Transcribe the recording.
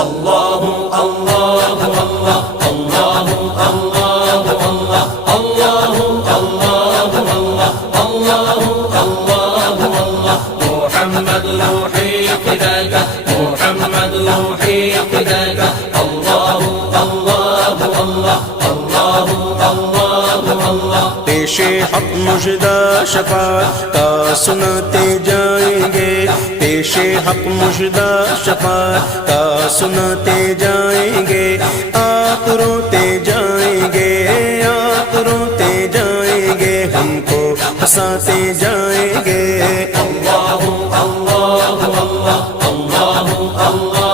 اللہ اللہ اللہ اللہ اللہ اللہ اللہ اللہ اللہ اللہ محمد روحی فداک محمد روحی فداک اللہ اللہ اللہ اللہ اللہ پیش حق مژدہ شفاعت کا سناتے جائیں گے، پیش حق مژدہ شفاعت کا سناتے جائیں گے، آپ روتے جائیں گے، آپ روتے جائیں گے، ہم کو ہنساتے جائیں گے۔ اللہ اللہ اللہ اللہ اللہ